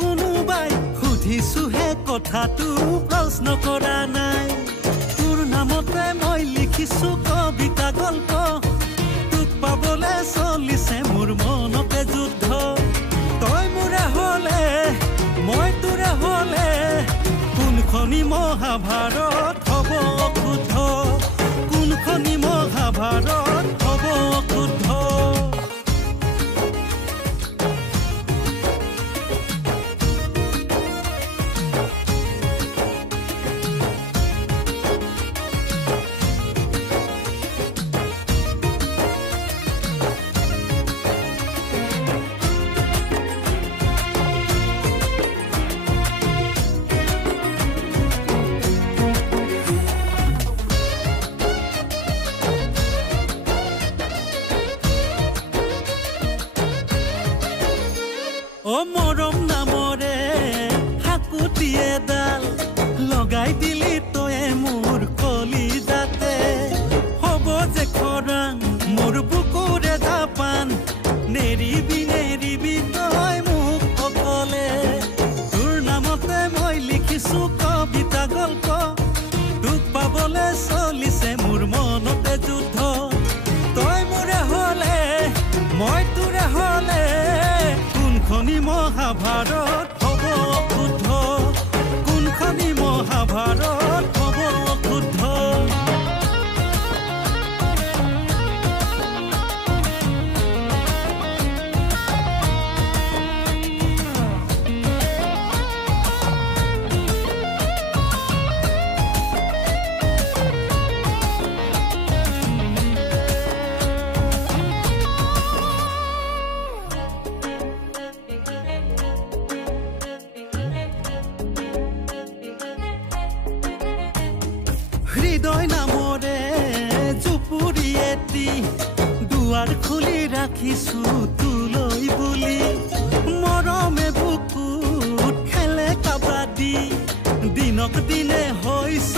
কোনোবাই সুধিছোহে কথাটো প্ৰশ্ন কৰা নাই তোৰ নামতে মই লিখিছো কবিতা গল্প তোক পাবলে চলিছে মোৰ মনতে যুদ্ধ তই মোৰে হলে মই তোৰে হলে কোনখনি মহাভাৰত হ'ব অশুদ্ধ কোনখনি মহাভাৰত হ'ব অশুদ্ধ মৰম নামৰে হাকুটিয়ে ডাল লগাই দিলি তয়ে মোৰ কলিজাতে হ'ব যে খৰাং মোৰ বুকুৰে জাপান নেৰিবি তই মোক অকলে তোৰ নামতে মই লিখিছো কবিতা গল্প তোক পাবলে চলিছে মোৰ মনতে যুদ্ধ তই মোৰে হলে মই তোৰে হলে কোনখনি মহাভাৰত হ'ব অশুদ্ধ কোনখনি মহাভাৰত হ'ব অশুদ্ধ হৃদয় নামৰে জুপুৰি এটি দুৱাৰ খুলি ৰাখিছো তুলৈ বুলি মৰমে বুকুত খেলে কাবাডী দিনক দিনে হৈছ